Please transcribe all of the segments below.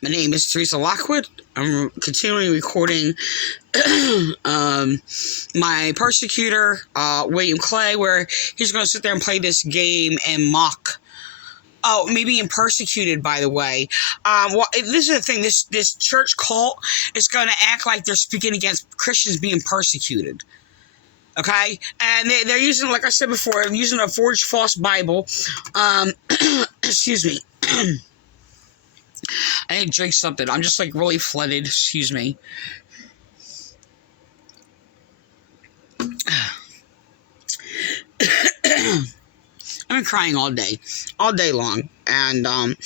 My name is Teresa Lockwood. I'm continuing recording my persecutor, William Clay, where he's going to sit there and play this game and mock. Oh, me being persecuted, by the way. Well, this is the thing. This church cult is going to act like they're speaking against Christians being persecuted. Okay? And they're using, like I said before, using a forged false Bible. Excuse me. I need to drink something. I'm just like really flooded. Excuse me. I've been crying all day long, and I'm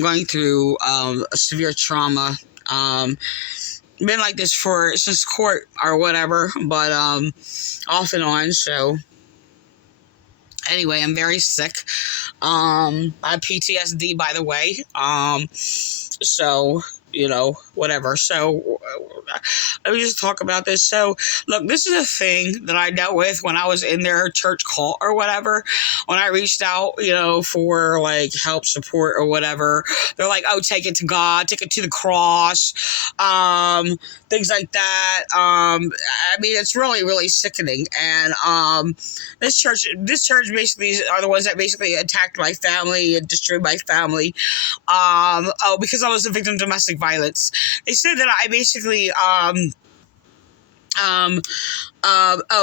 going through a severe trauma. Been like this since court or whatever, but off and on. So anyway, I'm very sick. I have PTSD, by the way. So, whatever. So, let me just talk about this. So, look, this is a thing that I dealt with when I was in their church cult or whatever. When I reached out, for like help, support, or whatever, they're like, "Oh, take it to God, take it to the cross," things like that. I mean, it's really, really sickening. And this church basically are the ones that basically attacked my family and destroyed my family. Because I was a victim of domestic violence. They said that I basically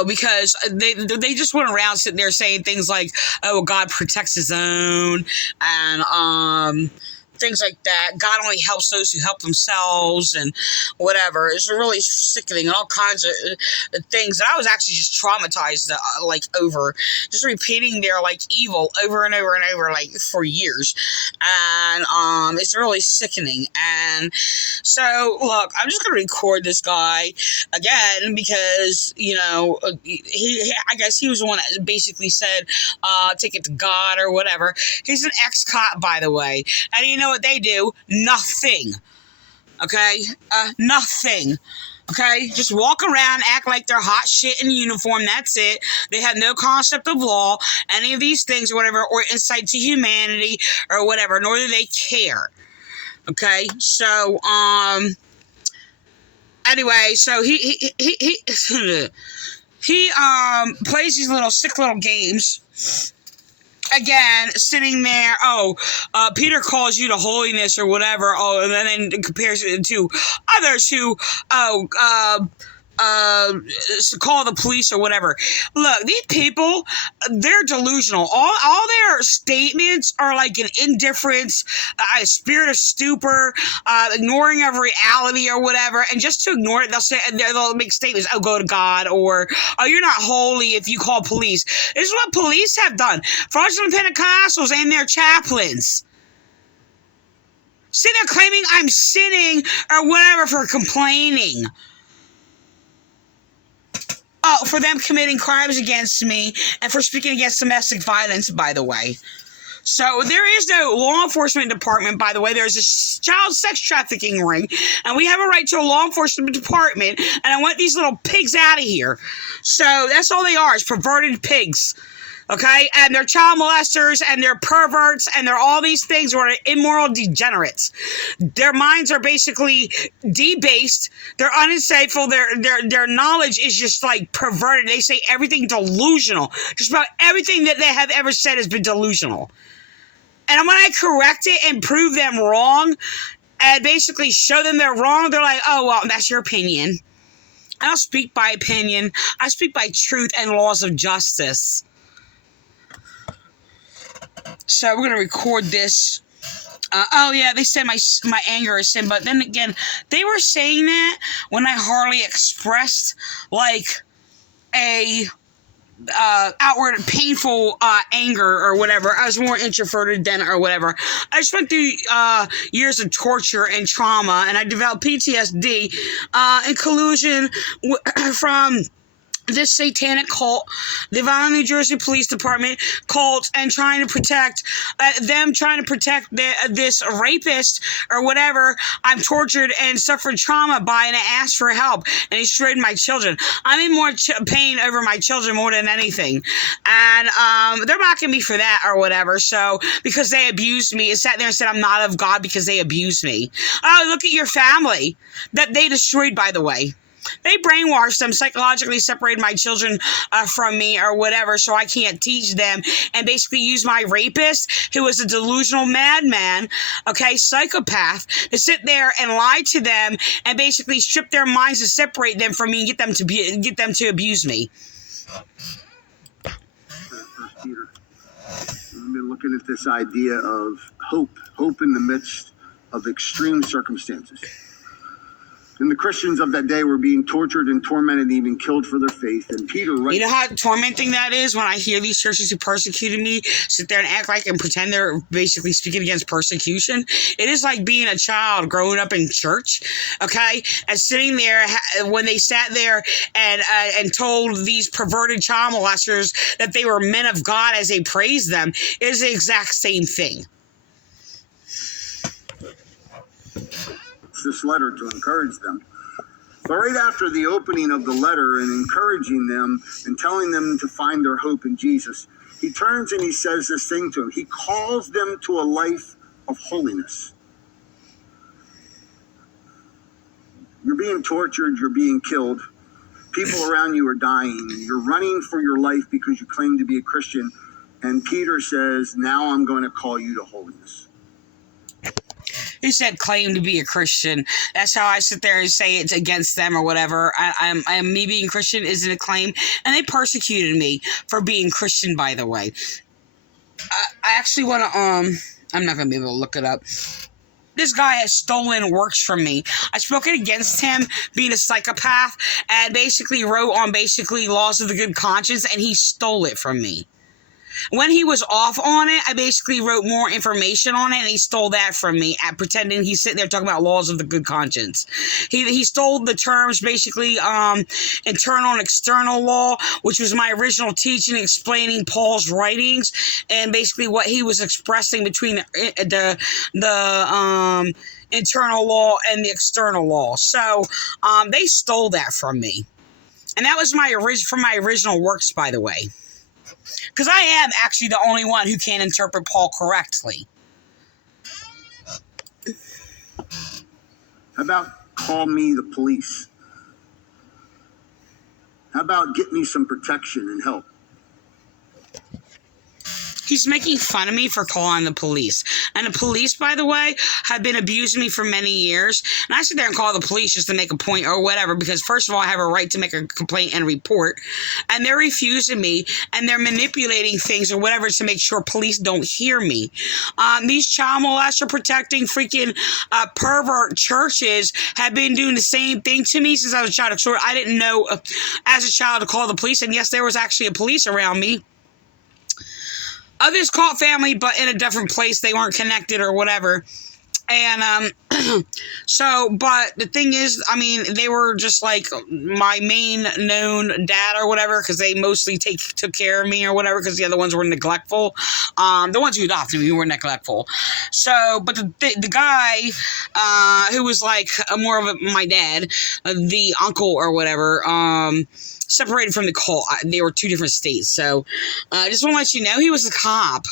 because they just went around sitting there saying things like, "Oh, God protects his own," and things like that. God only helps those who help themselves, and whatever. It's really sickening, and all kinds of things. And I was actually just traumatized, over just repeating their evil over and over and over, for years. And it's really sickening. And so, look, I'm just gonna record this guy again because I guess he was the one that basically said, "Take it to God" or whatever. He's an ex-cop, by the way, and what they do? Nothing. Okay? Nothing. Okay? Just walk around, act like they're hot shit in uniform. That's it. They have no concept of law, any of these things or whatever, or insight to humanity or whatever, nor do they care. Okay? So, anyway, so he plays these sick little games. Again, sitting there, Peter calls you to holiness or whatever, and then compares it to others who, call the police or whatever. Look, these people, they're delusional. All their statements are like an indifference, a spirit of stupor, ignoring of reality or whatever. And just to ignore it, they'll make statements, "Oh, go to God," or, "Oh, you're not holy if you call police." This is what police have done. Fraudulent Pentecostals and their chaplains. Sitting there claiming I'm sinning or whatever for complaining. Oh, for them committing crimes against me and for speaking against domestic violence, by the way. So there is no law enforcement department, by the way. There's a child sex trafficking ring, and we have a right to a law enforcement department, and I want these little pigs out of here. So that's all they are, is perverted pigs. Okay? And they're child molesters, and they're perverts, and they're all these things who are immoral degenerates. Their minds are basically debased. They're uninsightful. Their knowledge is just perverted. They say everything delusional. Just about everything that they have ever said has been delusional. And when I correct it and prove them wrong, and basically show them they're wrong, they're like, "Oh, well, that's your opinion." I don't speak by opinion. I speak by truth and laws of justice. So we're going to record this. They said my anger is sin, but then again, they were saying that when I hardly expressed a outward painful anger or whatever. I was more introverted then or whatever. I just went through years of torture and trauma, and I developed PTSD in collusion from this satanic cult, the Vineland, New Jersey Police Department cult, and trying to protect this rapist or whatever. I'm tortured and suffered trauma by, and I asked for help, and he destroyed my children. I'm in more pain over my children more than anything, and they're mocking me for that or whatever. So because they abused me, it sat there and said I'm not of God because they abused me. Oh, look at your family that they destroyed, by the way. They brainwashed them, psychologically separated my children from me or whatever, so I can't teach them, and basically use my rapist, who was a delusional madman, okay, psychopath, to sit there and lie to them and basically strip their minds and separate them from me and get them to abuse me. First Peter. We've been looking at this idea of hope in the midst of extreme circumstances. And the Christians of that day were being tortured and tormented and even killed for their faith. And Peter... You know how tormenting that is when I hear these churches who persecuted me sit there and act like and pretend they're basically speaking against persecution? It is like being a child growing up in church, okay? And sitting there when they sat there and told these perverted child molesters that they were men of God as they praised them is the exact same thing. This letter to encourage them. But right after the opening of the letter and encouraging them and telling them to find their hope in Jesus, he turns and he says this thing to them. He calls them to a life of holiness. You're being tortured, you're being killed. People around you are dying. You're running for your life because you claim to be a Christian. And Peter says, now I'm going to call you to holiness. He said claim to be a Christian. That's how I sit there and say it's against them or whatever. I'm me being Christian isn't a claim. And they persecuted me for being Christian, by the way. I actually want to, I'm not going to be able to look it up. This guy has stolen works from me. I've spoken against him being a psychopath and basically wrote on laws of the good conscience, and he stole it from me. When he was off on it, I basically wrote more information on it, and he stole that from me, pretending he's sitting there talking about laws of the good conscience. He stole the terms, basically, internal and external law, which was my original teaching explaining Paul's writings, and basically what he was expressing between the internal law and the external law. So, they stole that from me. And that was from my original works, by the way. Because I am actually the only one who can interpret Paul correctly. How about call me the police? How about get me some protection and help? He's making fun of me for calling the police. And the police, by the way, have been abusing me for many years. And I sit there and call the police just to make a point or whatever, because first of all, I have a right to make a complaint and report. And they're refusing me, and they're manipulating things or whatever to make sure police don't hear me. These child molester protecting freaking pervert churches have been doing the same thing to me since I was a child. So I didn't know as a child to call the police. And yes, there was actually a police around me. Of this cult family, but in a different place. They weren't connected or whatever. And, but the thing is, I mean, they were just like my main known dad or whatever, because they mostly took care of me or whatever, because the other ones were neglectful. The ones who adopted me were neglectful. So, but the guy, who was like more of my dad, the uncle or whatever, separated from the cult. They were two different states. So, I just want to let you know he was a cop.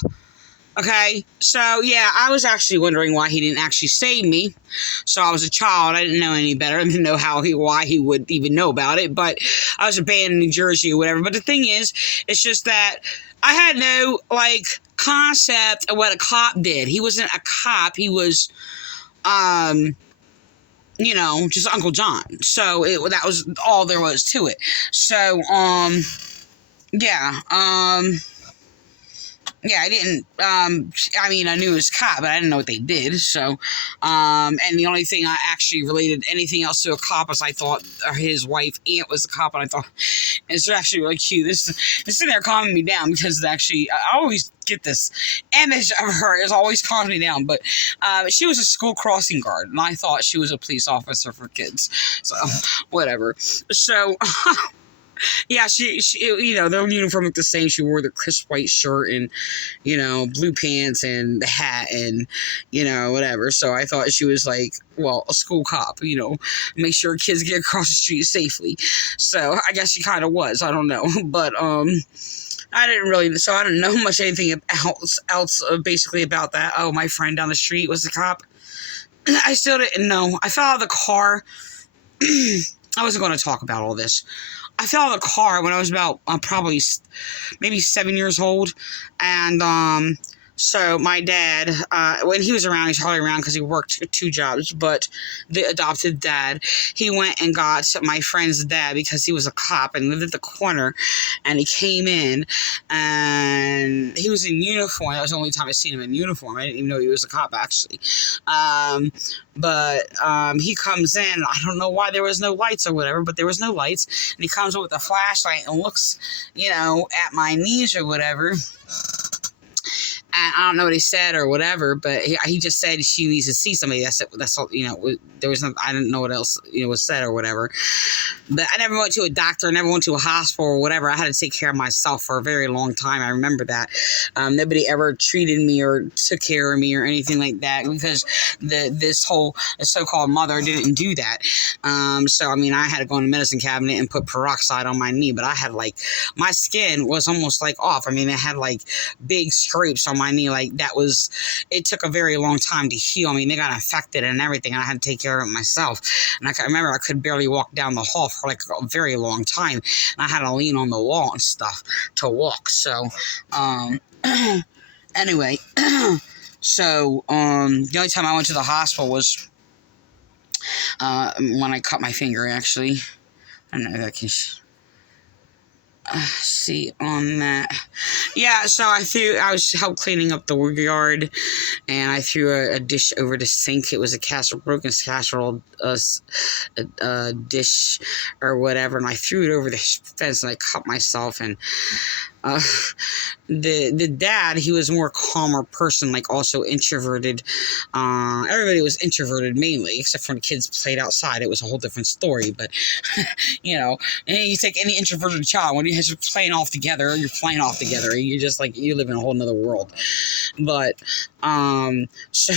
Okay, so yeah, I was actually wondering why he didn't actually save me. So I was a child, I didn't know any better. I didn't know why he would even know about it, but I was abandoned in New Jersey or whatever. But the thing is, it's just that I had no, concept of what a cop did. He wasn't a cop, he was, just Uncle John. So that was all there was to it. So, yeah, I didn't, I knew it was cop, but I didn't know what they did, so, and the only thing I actually related anything else to a cop was I thought his wife, Aunt, was a cop, and I thought, it's actually really cute. This is sitting there calming me down, because actually, I always get this image of her, it always calms me down, but, she was a school crossing guard, and I thought she was a police officer for kids, so, whatever. So, Yeah, she, you know, their uniform looked the same. She wore the crisp white shirt and, you know, blue pants and the hat and, you know, whatever. So I thought she was like, well, a school cop, you know, make sure kids get across the street safely. So I guess she kind of was. I don't know. But, I didn't really, so I didn't know much anything else basically about that. Oh, my friend down the street was a cop. I still didn't know. I fell out of the car. I wasn't going to talk about all this. I fell out of the car when I was about probably maybe 7 years old. And so my dad, when he was around, he's hardly around because he worked 2 jobs, but the adopted dad, he went and got my friend's dad because he was a cop and lived at the corner, and he came in and he was in uniform. That was the only time I seen him in uniform. I didn't even know he was a cop, actually. But he comes in. I don't know why there was no lights or whatever, but there was no lights, and he comes in with a flashlight and looks, you know, at my knees or whatever. And I don't know what he said or whatever, but he just said she needs to see somebody. That's all, you know, there was no, I didn't know what else, you know, was said or whatever. But I never went to a doctor, never went to a hospital or whatever. I had to take care of myself for a very long time. I remember that. Nobody ever treated me or took care of me or anything like that because this whole so-called mother didn't do that. So, I mean, I had to go in the medicine cabinet and put peroxide on my knee, but I had like, my skin was almost like off. I mean, it had like big scrapes on my knee. Like that was, it took a very long time to heal. I mean, they got infected and everything, and I had to take care of it myself. And I remember I could barely walk down the hall for like a very long time, and I had to lean on the wall and stuff to walk. So, anyway, so, the only time I went to the hospital was, when I cut my finger, actually. I don't know if I can see on that. Yeah, so I was helped cleaning up the yard, and I threw a dish over the sink. It was a broken casserole dish or whatever, and I threw it over the fence, and I cut myself. And the dad, he was a more calmer person, like also introverted. Everybody was introverted mainly, except when the kids played outside. It was a whole different story, but you know, and you take any introverted child, when you guys are playing off together, you're playing off together, and you're just like, you live in a whole nother world. But so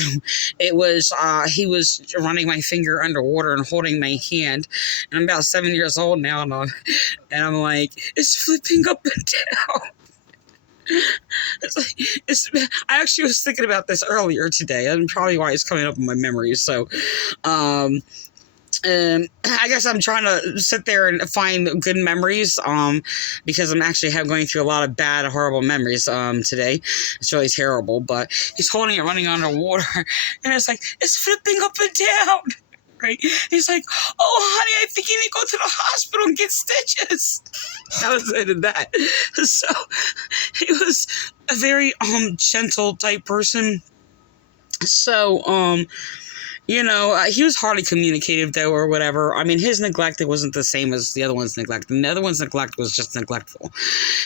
it was, he was running my finger underwater and holding my hand, and I'm about 7 years old now, and I'm like, it's flipping up and down. I actually was thinking about this earlier today, and probably why it's coming up in my memories. So, I guess I'm trying to sit there and find good memories, because I'm actually going through a lot of bad, horrible memories, today. It's really terrible, but he's holding it, running underwater, and it's like, it's flipping up and down. Right? He's like, oh, honey, I think you need to go to the hospital and get stitches. That was the end of that. So, he was a very, gentle type person. So, you know, he was hardly communicative, though, or whatever. I mean, his neglect, it wasn't the same as the other one's neglect. And the other one's neglect was just neglectful.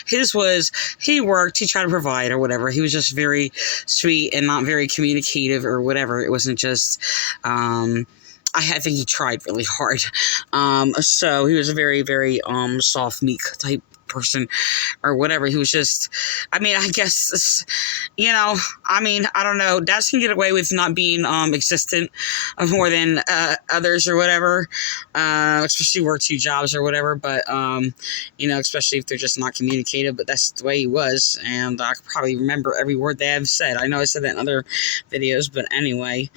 His was, he worked, he tried to provide, or whatever. He was just very sweet and not very communicative, or whatever. It wasn't just, I think he tried really hard. So he was a very, very, soft, meek type person or whatever. He was just, I mean, I guess, you know, I mean, I don't know. Dads can get away with not being existent more than others or whatever, especially work 2 jobs or whatever. But, you know, especially if they're just not communicative. But that's the way he was. And I could probably remember every word they have said. I know I said that in other videos, but anyway,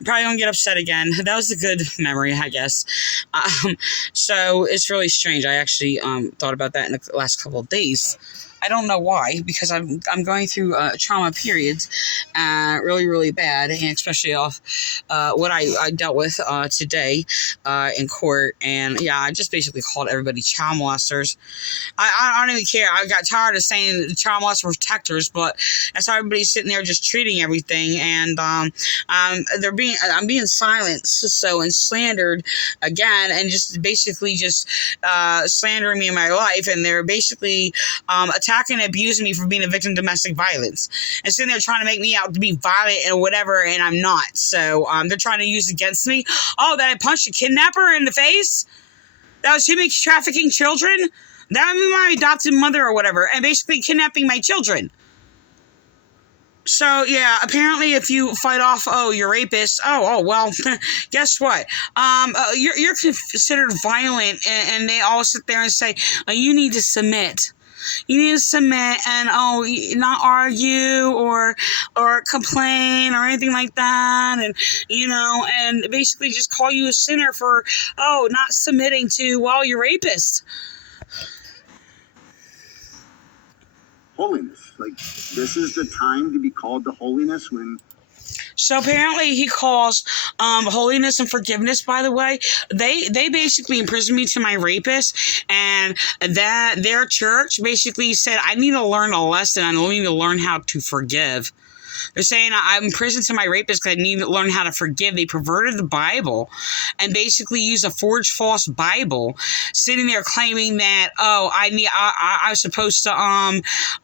I'm probably going to get upset again. That was a good memory, I guess. So it's really strange. I actually thought about that in the last couple of days. I don't know why, because I'm going through trauma periods, really, really bad, and especially off what I dealt with today in court. And yeah, I just basically called everybody child molesters. I don't even care. I got tired of saying child molesters were protectors, but that's how everybody's sitting there just treating everything, and I'm being silenced, so, and slandered again, and just basically just slandering me in my life, and they're basically attacking and abusing me for being a victim of domestic violence, and sitting there trying to make me out to be violent and whatever, and I'm not. So they're trying to use against me, oh, that I punched a kidnapper in the face, that was human trafficking children, That would be my adopted mother or whatever, and basically kidnapping my children. So yeah, apparently if you fight off, you're rapist. Well, guess what? You're considered violent, and they all sit there and say, you need to submit. You need to submit and not argue or complain or anything like that, and and basically just call you a sinner for not submitting to your rapist. Holiness, like this is the time to be called to holiness when. So apparently he calls holiness and forgiveness, by the way. They basically imprisoned me to my rapist, and that their church basically said, I need to learn a lesson. I need to learn how to forgive. They're saying I'm in prison to my rapist because I need to learn how to forgive. They perverted the Bible and basically used a forged false Bible, sitting there claiming that I was supposed to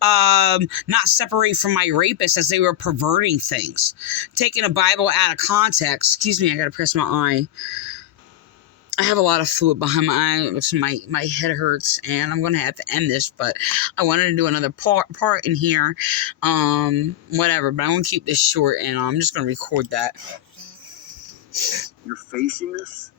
not separate from my rapist, as they were perverting things, taking a Bible out of context. Excuse me, I gotta press my eye. I have a lot of fluid behind my eye. So my head hurts, and I'm going to have to end this, but I wanted to do another part in here. Whatever, but I want to keep this short, and I'm just going to record that. You're facing this?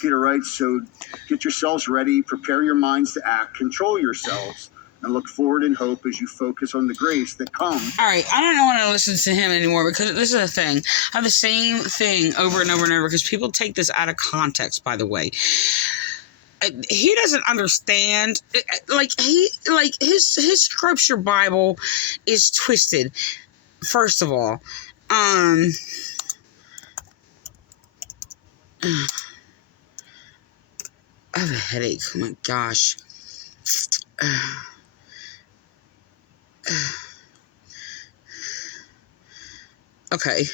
Peter writes, so get yourselves ready, prepare your minds to act, control yourselves, and look forward in hope as you focus on the grace that comes. All right, I don't want to listen to him anymore, because this is the thing. I have the same thing over and over and over, because people take this out of context, by the way. He doesn't understand. His scripture Bible is twisted, first of all. I have a headache. Oh my gosh. Okay.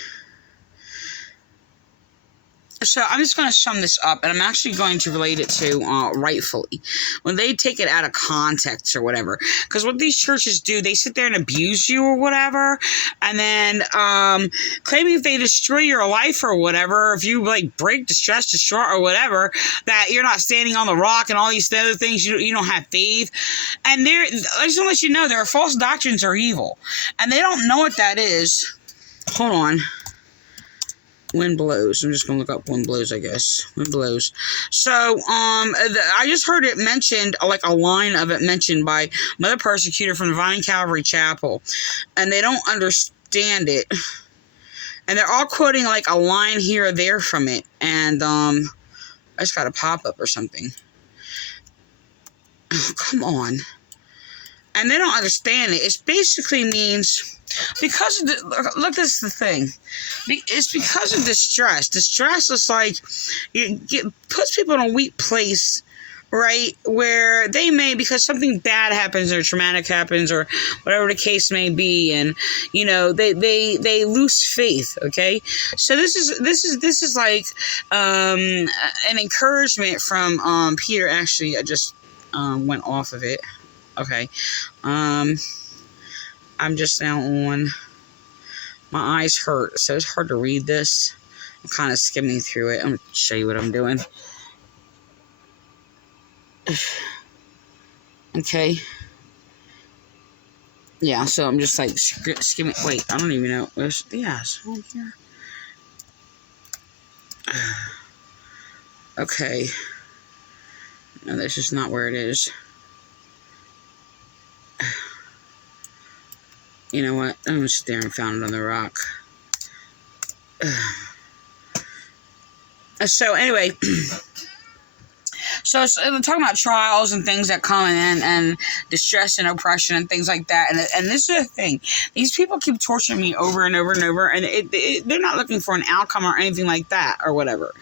So I'm just going to sum this up, and I'm actually going to relate it to rightfully, when they take it out of context or whatever. Because what these churches do, they sit there and abuse you or whatever, and then claiming if they destroy your life or whatever, if you break, distress, destroy or whatever, that you're not standing on the rock and all these other things, you don't have faith. And I just want to let you know, their false doctrines are evil, and they don't know what that is. Hold on. Wind blows. I'm just going to look up wind blows, I guess. Wind blows. So, I just heard it mentioned, a line of it mentioned by Mother Persecutor from the Vineland Calvary Chapel. And they don't understand it. And they're all quoting, a line here or there from it. And, I just got a pop-up or something. Oh, come on. And they don't understand it. It basically means... Because of look, this is the thing. It's because of distress. Distress is it puts people in a weak place, right? Where they may, because something bad happens or traumatic happens or whatever the case may be, and they lose faith. Okay, so this is an encouragement from Peter. Actually, I just went off of it. Okay. I'm just now on, my eyes hurt, so it's hard to read this. I'm kind of skimming through it. I'm going to show you what I'm doing. Okay. Yeah, so I'm just skimming. Wait, I don't even know. Yeah, it's on here. Okay. No, this is not where it is. You know what? I'm just there and found it on the rock. So anyway, so we're talking about trials and things that come in, and distress and oppression and things like that. And this is the thing. These people keep torturing me over and over and over, and they're not looking for an outcome or anything like that or whatever.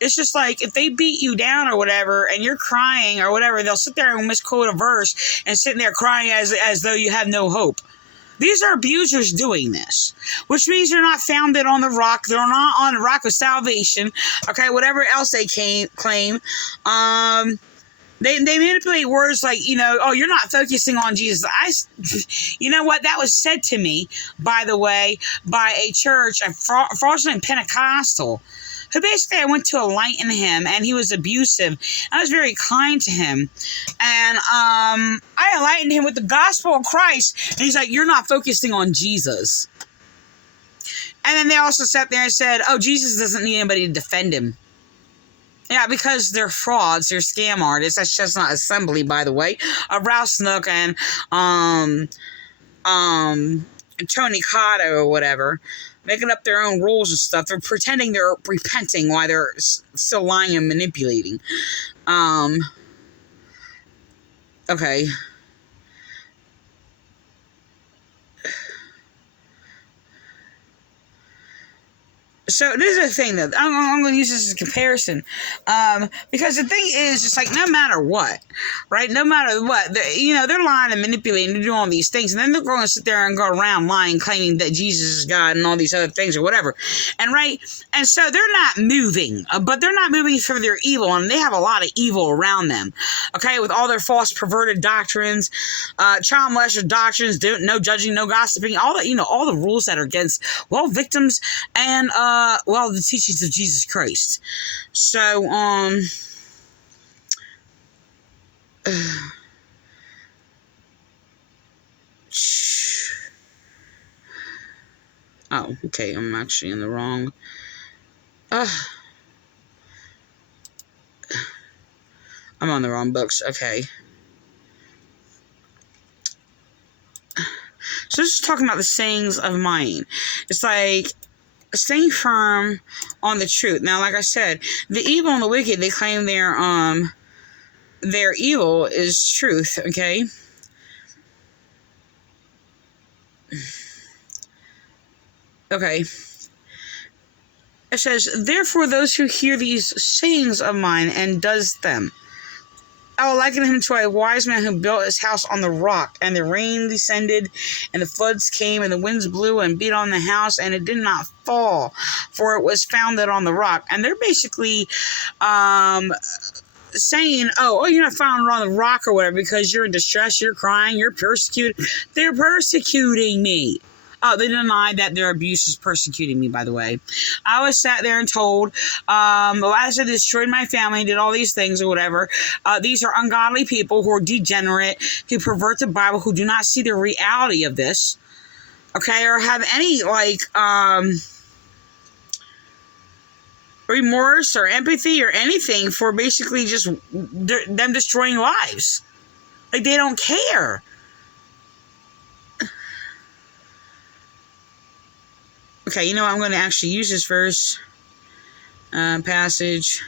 It's just if they beat you down or whatever, and you're crying or whatever, they'll sit there and misquote a verse and sitting there crying as though you have no hope. These are abusers doing this, which means they're not founded on the rock. They're not on the rock of salvation. Okay, whatever else they claim. They manipulate words you're not focusing on Jesus. You know what? That was said to me, by the way, by a church, a fraudulent Pentecostal. who basically I went to enlighten him, and he was abusive. I was very kind to him, and I enlightened him with the gospel of Christ, and he's like, "You're not focusing on Jesus." And then they also sat there and said, "Oh, Jesus doesn't need anybody to defend him." Yeah, because they're frauds, they're scam artists. That's Chestnut Assembly, by the way. Rouse Snook and Tony Cotto or whatever, making up their own rules and stuff. They're pretending they're repenting while they're still lying and manipulating. Okay. So this is the thing, though. I'm going to use this as a comparison, because the thing is, it's like no matter what, right? No matter what, they're lying and manipulating, they're doing all these things, and then they're going to sit there and go around lying, claiming that Jesus is God and all these other things or whatever, and so they're not moving, but they're not moving for their evil, and they have a lot of evil around them, okay, with all their false, perverted doctrines, child molester doctrines, no judging, no gossiping, all that, all the rules that are against victims and the teachings of Jesus Christ. So, oh, okay, I'm actually in the wrong, I'm on the wrong books, okay. So this is talking about the sayings of mine. It's like, staying firm on the truth. Now, like I said, the evil and the wicked, they claim their evil is truth, okay? Okay. It says, "Therefore those who hear these sayings of mine and does them, I will liken him to a wise man who built his house on the rock, and the rain descended, and the floods came, and the winds blew and beat on the house, and it did not fall, for it was founded on the rock." And they're basically saying, oh, you're not founded on the rock or whatever because you're in distress, you're crying, you're persecuted. They're persecuting me. Oh, they denied that their abuse is persecuting me, by the way. I was sat there and told, as I destroyed my family, did all these things or whatever. These are ungodly people who are degenerate, who pervert the Bible, who do not see the reality of this, okay, or have any, remorse or empathy or anything for basically just them destroying lives. Like, they don't care. Okay, you know what? I'm going to actually use this verse, passage.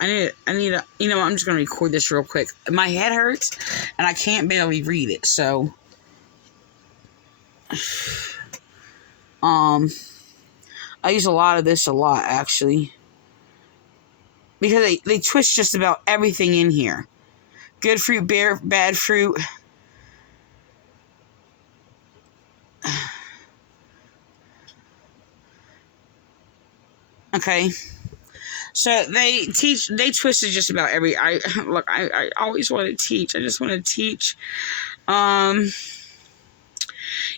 I need a, I'm just going to record this real quick. My head hurts, and I can't barely read it, so. I use a lot of this actually. Because they twist just about everything in here. Good fruit, bad fruit. Okay, so they twisted just about every. I always want to teach. I just want to teach.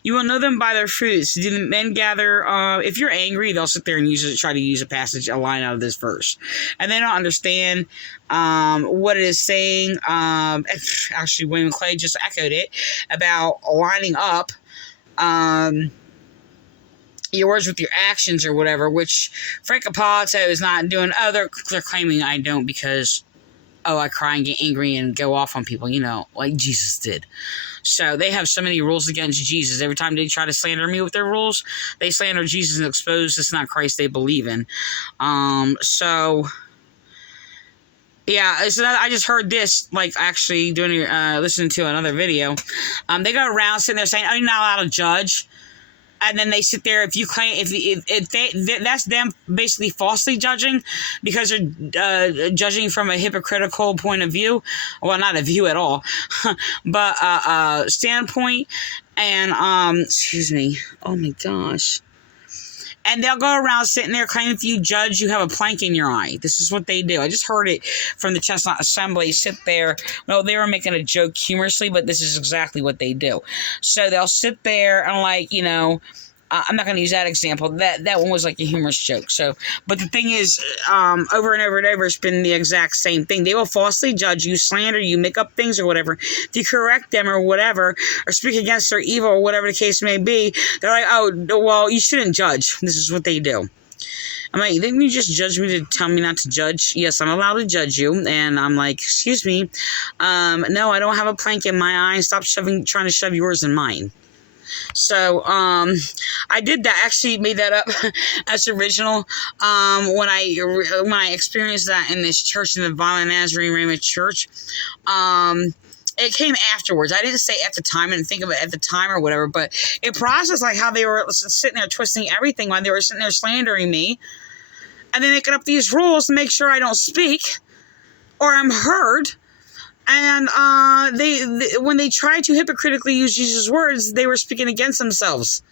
You will know them by their fruits. Do the men gather? If you're angry, they'll sit there and try to use a line out of this verse, and they don't understand what it is saying. Actually, William Clay just echoed it about lining up. Your words with your actions or whatever, which Frank Apollo is not doing. Oh, they're claiming I don't because, I cry and get angry and go off on people, like Jesus did. So they have so many rules against Jesus. Every time they try to slander me with their rules, they slander Jesus and expose it's not Christ they believe in. So yeah, so I just heard this, actually listening to another video. They go around sitting there saying, "Oh, you're not allowed to judge." And then they sit there. If you claim, that's them basically falsely judging, because they're judging from a hypocritical point of view. Well, not a view at all, but standpoint. And excuse me. Oh my gosh. And they'll go around sitting there claiming if you judge, you have a plank in your eye. This is what they do. I just heard it from the Chestnut Assembly. Sit there. No, they were making a joke humorously, but this is exactly what they do. So they'll sit there and I'm not going to use that example. That one was like a humorous joke. So, but the thing is, over and over and over, it's been the exact same thing. They will falsely judge you, slander you, make up things or whatever. If you correct them or whatever, or speak against their evil or whatever the case may be, they're like, oh, well, you shouldn't judge. This is what they do. I'm like, didn't you just judge me to tell me not to judge? Yes, I'm allowed to judge you. And I'm like, excuse me. No, I don't have a plank in my eye. Stop trying to shove yours in mine. So, I did that, actually made that up as original, when I experienced that in this church, in the Vineland Nazarene Ramoth Church. It came afterwards. I didn't say at the time, I didn't think of it at the time or whatever, but it processed like how they were sitting there twisting everything while they were sitting there slandering me. And then making up these rules to make sure I don't speak or I'm heard. And they when they tried to hypocritically use Jesus' words, they were speaking against themselves.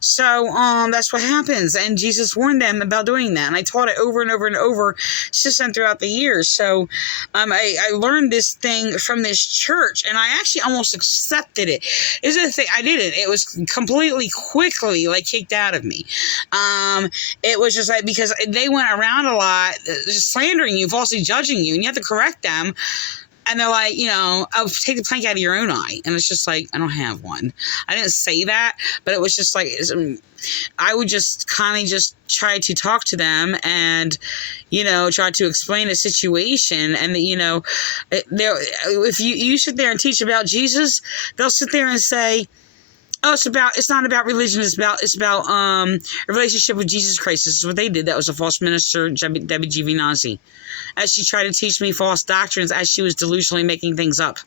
So that's what happens. And Jesus warned them about doing that. And I taught it over and over and over since then throughout the years. So I learned this thing from this church, and I actually almost accepted it. Is the thing, I didn't. It was completely quickly like kicked out of me. It was just like, because they went around a lot just slandering you, falsely judging you, and you have to correct them. And they're like, oh, take the plank out of your own eye. And it's just like, I don't have one. I didn't say that, but it was just like, I would just kind of just try to talk to them and, try to explain the situation. And, if you sit there and teach about Jesus, they'll sit there and say, oh, it's not about religion. It's about a relationship with Jesus Christ. This is what they did. That was a false minister, Debbie G.V. Nazi, as she tried to teach me false doctrines as she was delusionally making things up.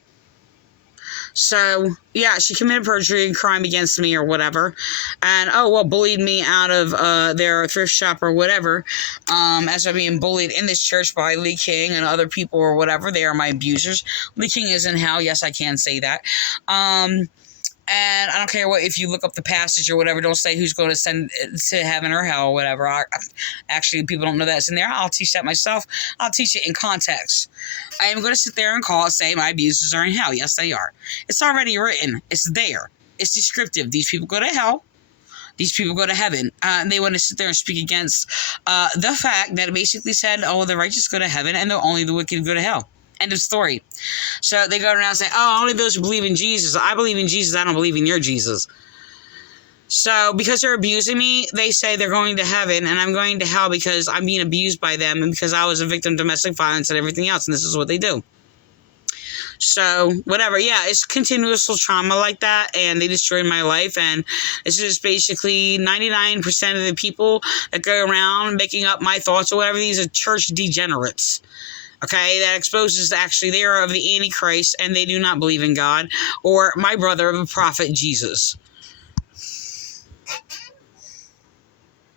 So, yeah, she committed perjury and crime against me or whatever. And, bullied me out of their thrift shop or whatever. As I'm being bullied in this church by Lee King and other people or whatever. They are my abusers. Lee King is in hell. Yes, I can say that. And I don't care if you look up the passage or whatever, don't say who's going to send to heaven or hell or whatever. Actually, people don't know that's in there. I'll teach that myself. I'll teach it in context. I am going to sit there and say my abusers are in hell. Yes, they are. It's already written. It's there. It's descriptive. These people go to hell. These people go to heaven. And they want to sit there and speak against the fact that it basically said, the righteous go to heaven and only the wicked go to hell. End of story. So they go around and say, only those who believe in Jesus. I believe in Jesus. I don't believe in your Jesus. So because they're abusing me, they say they're going to heaven and I'm going to hell because I'm being abused by them and because I was a victim of domestic violence and everything else. And this is what they do. So, whatever. Yeah, it's continuous trauma like that, and they destroyed my life, and it's just basically 99% of the people that go around making up my thoughts or whatever, these are church degenerates. Okay, that exposes actually they are of the Antichrist and they do not believe in God or my brother of a prophet Jesus.